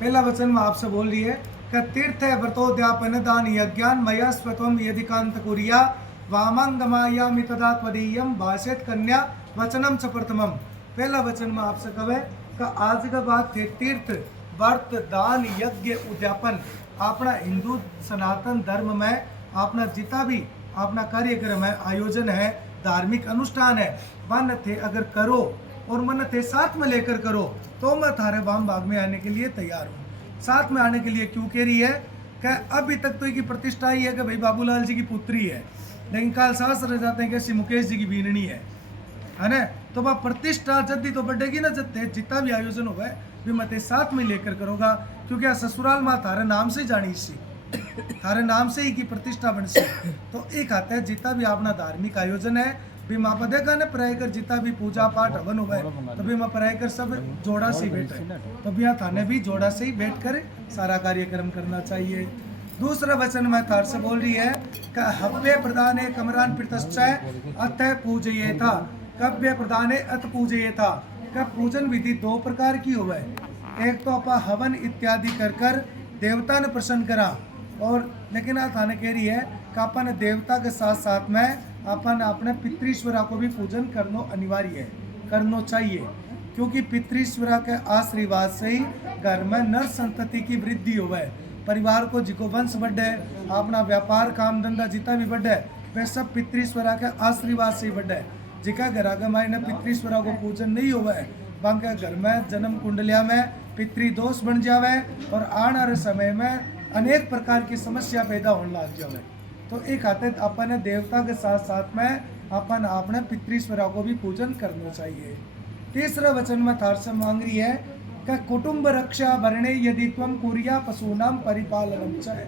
पहला वचन में आपसे बोल रही है कि तीर्थ व्रतोद्यापन दान यज्ञान मया स्वत्वम यदि कांत कुरिया वामांगमायामि तदा त्वदीयम भाषेत कन्या वचनम च प्रथमम। पहला वचन में आपसे कहे कि आज का बात थे तीर्थ व्रत दान यज्ञ उद्यापन। अपना हिंदू सनातन धर्म में अपना जितना भी अपना कार्यक्रम है, आयोजन है, धार्मिक अनुष्ठान है, वन थे अगर करो और मन थे साथ में लेकर करो तो मैं थारे वाम भाग में आने के लिए तैयार हूँ। साथ में आने के लिए क्यों कह रही है कि अभी तक तो ये प्रतिष्ठा ही है कि भाई बाबूलाल जी की पुत्री है, लेकिन काल सास रह जाते हैं कि श्री मुकेश जी की बीननी है ना। तो वह प्रतिष्ठा जल्दी तो बढ़ेगी ना, जब जितना भी आयोजन होगा भी मत साथ में लेकर करोगा, क्योंकि ससुराल माँ थारे नाम से जानी सी, थारे नाम से ही की प्रतिष्ठा बन सी। तो एक आता है जितना भी अपना धार्मिक आयोजन है भी माँ पदे का न पढ़ाई कर, जितना भी पूजा पाठ हवन हुआ है तो भी माँ पढ़ाई कर सब जोड़ा से ही बैठ रहे, तो भी यहाँ थाने भी जोड़ा से ही बैठ कर सारा कार्यक्रम करना चाहिए। दूसरा वचन में थार से बोल रही है कि हव्य प्रदाने कमरान प्रतश्चय अत पूजये था। कव्य प्रदाने अत पूजये था का पूजन विधि दो प्रकार की हुआ है। एक तो अपा हवन इत्यादि कर कर देवता ने प्रसन्न करा, और लेकिन थाने कह रही है कि अपन देवता के साथ साथ में अपन अपने पितृश्वरा को भी पूजन करना अनिवार्य है, करना चाहिए, क्योंकि पितृश्वरा के आशीर्वाद से ही घर में नर संतति की वृद्धि हो है। परिवार को जिको वंश बढ़े, अपना व्यापार काम धंधा जितना भी बढ़े वह सब पितृश्वरा के आशीर्वाद से ही बढ़े। जिका घर आगे मायने पितृश्वरा को पूजन नहीं हुआ है बांके घर में जन्म कुंडलिया में पितृदोष बन जावे और आने वाले समय में अनेक प्रकार की समस्या पैदा होने लग जावे। तो एक आते अपन देवता के साथ साथ में अपन अपने पितृश्वरा को भी पूजन करना चाहिए। तीसरा वचन में थार से मांग रही है कि कुटुंब रक्षा वर्णे यदि त्वं कुर्या पशूनाम परिपालनम च।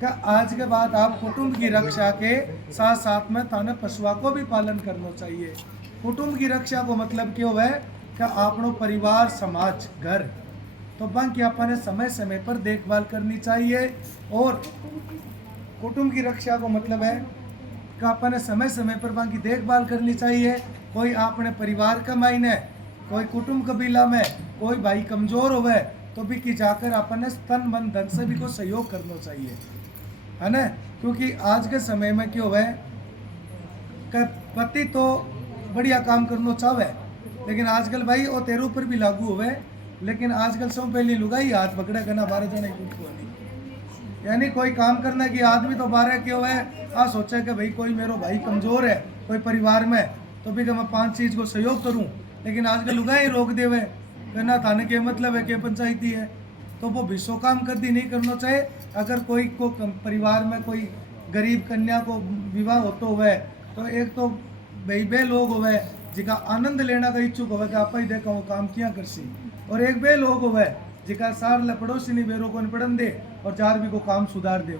क्या आज के बाद आप कुटुंब की रक्षा के साथ साथ में थाने पशुओं को भी पालन करना चाहिए। कुटुंब की रक्षा को मतलब क्यों है कि आपनो परिवार समाज घर तो बाकी अपन समय समय पर देखभाल करनी चाहिए। और कुटुंब की रक्षा को मतलब है कि अपन समय समय पर बाकी देखभाल करनी चाहिए। कोई अपने परिवार का मायने, कोई कुटुंब कबीला में कोई भाई कमजोर होवे तो भी कि जाकर अपन तन मन धन से भी को सहयोग करना चाहिए, है ना। क्योंकि आज के समय में क्यों है कि पति तो बढ़िया काम करना चाहे, लेकिन आजकल भाई वो तेरे ऊपर भी लागू हुए, लेकिन आजकल सब पहले लुगाई हाथ पकड़े करना बारह जाने की, यानी कोई काम करने की आदमी तो बारह क्यों है आ सोचे कि भाई कोई मेरा भाई कमजोर है कोई परिवार में तो भी मैं 5 चीज को सहयोग करूं, लेकिन आजकल लुगाई रोक देवे कहना थाने के मतलब है कि पंचायती है, तो वो विश्व काम कभी नहीं करना चाहिए। अगर कोई को परिवार में कोई गरीब कन्या को विवाह होता हुआ तो एक तो बे लोग हुए जिका आनंद लेना का इच्छुक होवे कि आप ही देखा वो काम किया करसी, और एक बे लोग हुए जिका सार पड़ोसी नहीं बेरों को पढ़न दे और 4 भी को काम सुधार दे।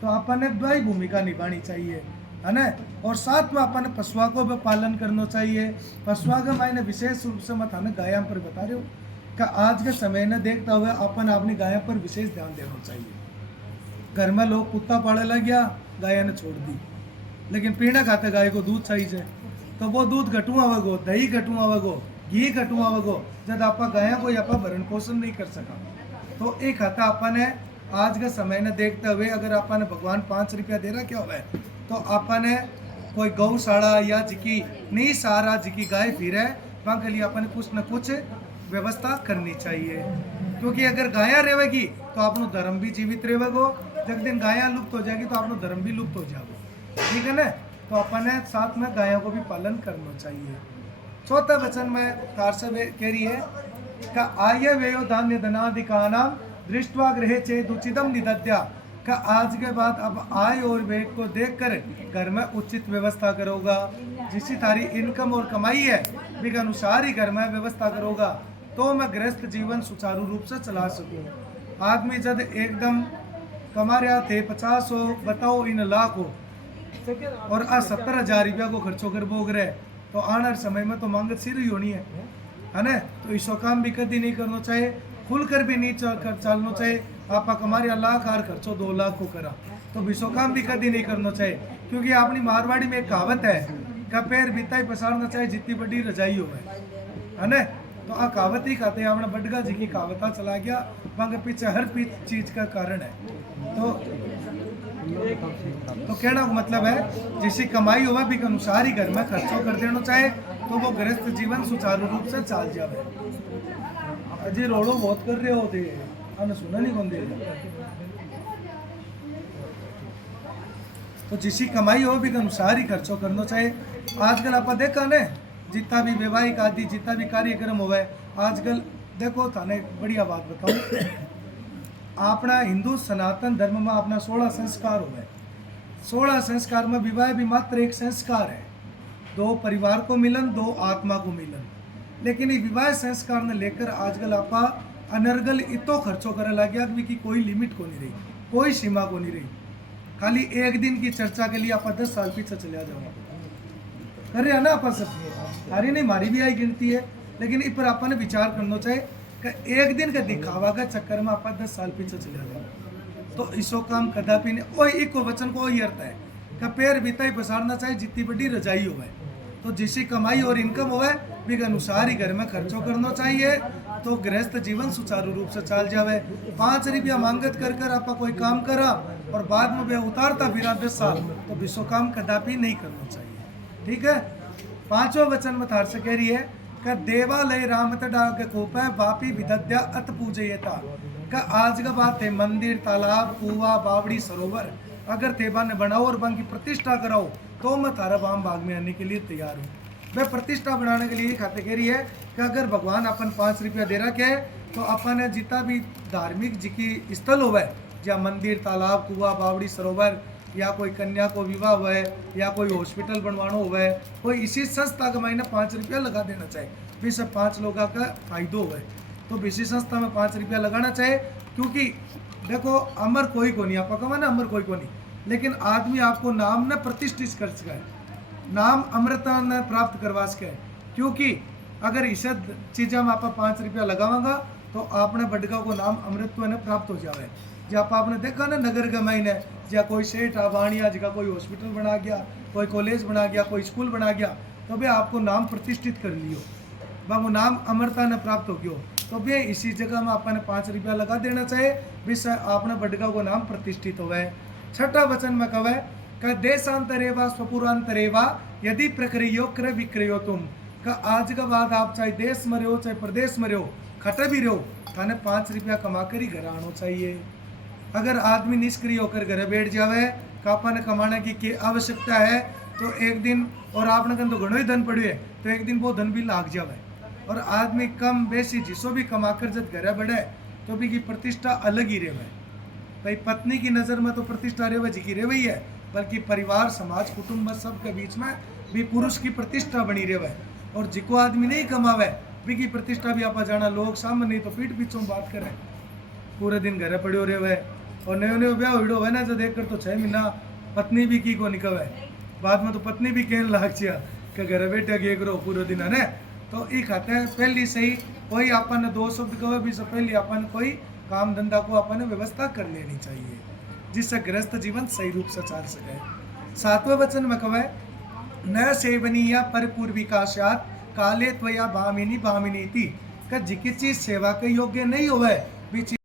तो अपन ने भाई भूमिका निभानी चाहिए, है ना। और साथ में अपन पशुओं को भी पालन करना चाहिए। पशुओं का मायने विशेष रूप से मैं थाने गायों पर बता रही हूँ कि आज के समय ने देखता हुआ अपन अपनी गायों पर विशेष ध्यान देना चाहिए। घर में लोग कुत्ता पाले लग गया, गाय ने छोड़ दी, लेकिन पीना खाते गाय को दूध चाहिए तो वो दूध घटू आवेगो, दही घटू आवेगो, घी घटू आवेगो, जब आप गायों को आप भरण पोषण नहीं कर सका। तो एक खाता अपन है आज के समय ने देखते हुए अगर अपन भगवान 5 रुपया दे रहा क्या हुआ है तो अपन कोई गौशाला या जिकी नहीं सारा जिकी गाय फिरे वहाँ के लिए अपन कुछ न कुछ व्यवस्था करनी चाहिए, क्योंकि अगर गायां रहेगी तो अपनो धर्म भी जीवित रहेगो। जब दिन गायां लुप्त हो जाएगी तो अपनो धर्म भी लुप्त हो जाएगा, ठीक है ना। तो अपन साथ में गायों को भी पालन करना चाहिए। चौथा वचन में तार से कह रही है का आय व्ययो धान्य धनादिकानाम दृष्टवा गृहे चेद उचितम निदध्या। का आज के बाद अब आय और व्यय को देखकर घर में उचित व्यवस्था करोगा, जिसकी तारी इनकम और कमाई है उसके अनुसार ही घर में व्यवस्था करोगा तो मैं गृहस्थ जीवन सुचारू रूप से चला सकूं। आदमी जब एकदम कमा रहा थे 50 हो बताओ इन लाख हो और आज 70,000 रुपया को खर्चो कर भोग रहे तो आने वाले समय में तो मांग सिर ही होनी है ना। तो इसो काम भी कभी नहीं करना चाहिए, खुलकर भी नहीं चलना चाहिए। आप हमारे लाख हार खर्चो 2 लाख को करा तो विश्व काम भी कभी नहीं करना चाहिए, क्योंकि अपनी मारवाड़ी में एक कहावत है का पैर बीता ही पसारना चाहिए जितनी बड़ी रजाई हो, है ना। तो आ कहावत ही कहते हैं अपने बडगा जी की कहावता चला गया वहाँ पीछे हर चीज का कारण है। तो कहना का मतलब है जिसकी कमाई हुआ भी के अनुसार ही घर में खर्चो कर देना चाहे तो वो गृहस्थ जीवन सुचारू रूप से चल जाए। अजय रोड़ो बहुत कर रहे होते हैं सुना नहीं कौन दे। तो जिसकी कमाई हो भी के अनुसार ही खर्चो करना चाहिए। आजकल आप देखा ने जितना भी वैवाहिक आदि जितना भी कार्यक्रम हुआ है आजकल देखो थाने बढ़िया बात बताऊं अपना हिंदू सनातन धर्म में अपना 16 संस्कार हुआ है। 16 संस्कार में विवाह भी मात्र एक संस्कार है, दो परिवार को मिलन दो आत्मा को मिलन। लेकिन ये विवाह संस्कार ने लेकर आजकल आपा अनर्गल इतो खर्चो करे लग गया कि कोई लिमिट को नहीं रही, कोई सीमा को नहीं रही। खाली एक दिन की चर्चा के लिए आप 10 साल पीछे चले जाओ कर रहे ना आप सब सारी नहीं मारी भी आई गिनती है। लेकिन इस पर आपने विचार करना चाहिए कि एक दिन का दिखावा का चक्कर में आप 10 साल पीछे चले जाओ तो इसो काम कदापि नहीं। वही एक वचन को वही अर्थ है कि पैर बीता ही पसारना चाहिए जितनी बड़ी रजाई हो। तो जिसकी कमाई और इनकम हो भी के अनुसार ही घर में खर्चो करना चाहिए तो गृहस्थ जीवन सुचारू रूप से चल जावे। 5 रुपया मांगत कर कर आप कोई काम करा और बाद में वे उतारता फिरा 10 साल तो विश्व काम कदापि नहीं करना चाहिए। ठीक है। 5वां वचन में थार से कह रही है कि देवालय रामत डाक कोप है वापी विदद्या अत पूजयता का आज का बात है मंदिर तालाब कुआ बावड़ी सरोवर अगर तेबा ने बनाओ और बन की प्रतिष्ठा कराओ तो मैं थारा वाम भाग में आने के लिए तैयार हूँ। मैं प्रतिष्ठा बनाने के लिए खाते कह रही है कि अगर भगवान अपन 5 रुपया दे रखे है तो अपन जितना भी धार्मिक जी की स्थल हो या मंदिर तालाब कुआ बावड़ी सरोवर या कोई कन्या को विवाह हुआ है या कोई हॉस्पिटल बनवाना हुआ है कोई इसी संस्था का महीना 5 रुपया लगा देना चाहिए भी सब 5 लोगों का फायदो हुआ है। तो इसी संस्था में 5 रुपया लगाना चाहिए क्योंकि देखो अमर कोई को नहीं आपका कमा ना अमर कोई को नहीं लेकिन आदमी आपको नाम न प्रतिष्ठित कर सका है, नाम अमृता न प्राप्त करवा सके है। क्योंकि अगर इस चीज़ में आप 5 रुपया लगावागा तो आपने बडगा को नाम अमृतत्व ने प्राप्त हो जाए। जब आपने देखा ना नगर के महीने या कोई सेठ आवाणिया जगह कोई हॉस्पिटल बना गया कोई कॉलेज बना गया कोई स्कूल बना गया तो भाई आपको नाम प्रतिष्ठित कर लियो वो नाम अमरता ने प्राप्त हो गयो तो भाई इसी जगह में आपने 5 रुपया लगा देना चाहिए भी आपने बडगा को नाम प्रतिष्ठित हो गए। 6वां वचन में कहे का देशांतरेवा स्वपुरांतरेवा यदि प्रक्रियो क्रय विक्रयो तुम का आज का बाद आप चाहे देश में रहो चाहे प्रदेश में रहो खटे भी रहो थाने 5 रुपया कमा कर ही घर आना चाहिए। अगर आदमी निष्क्रिय होकर घर बैठ जावे कापा ने कमाने की आवश्यकता है तो एक दिन और आपने कन तो घणो ही धन पड़े तो एक दिन वो धन भी लाग जावे। और आदमी कम बेसी जिसो भी कमाकर जब घर बढ़े तो भी की प्रतिष्ठा अलग ही रहे। भाई पत्नी की नज़र में तो प्रतिष्ठा रहे जी की रही है बल्कि परिवार समाज कुटुंब सबके बीच में भी पुरुष की प्रतिष्ठा बनी रहे। और जिको आदमी नहीं कमावे भी की प्रतिष्ठा भी आप जाना लोग सामने नहीं तो पीठ पीछों बात करें पूरे दिन घर पड़े रहे और नयो नयो ब्याह हिड़ो है ना जो देख कर तो 6 महीना पत्नी भी की को निकवे बाद में तो पत्नी भी कहने लाग चिया कि घर बैठे गे करो पूरे दिन है ना। तो ये खाते हैं पहली सही कोई अपन 2 शब्द कहे भी से पहले अपन कोई काम धंधा को अपन व्यवस्था कर लेनी चाहिए जिससे गृहस्थ जीवन सही रूप से चल सके। 7वें वचन में कहे न सेवनीय परिपूर्विकाशात काले त्वया भामिनी भामिनी थी का जिकी चीज सेवा के योग्य नहीं होवे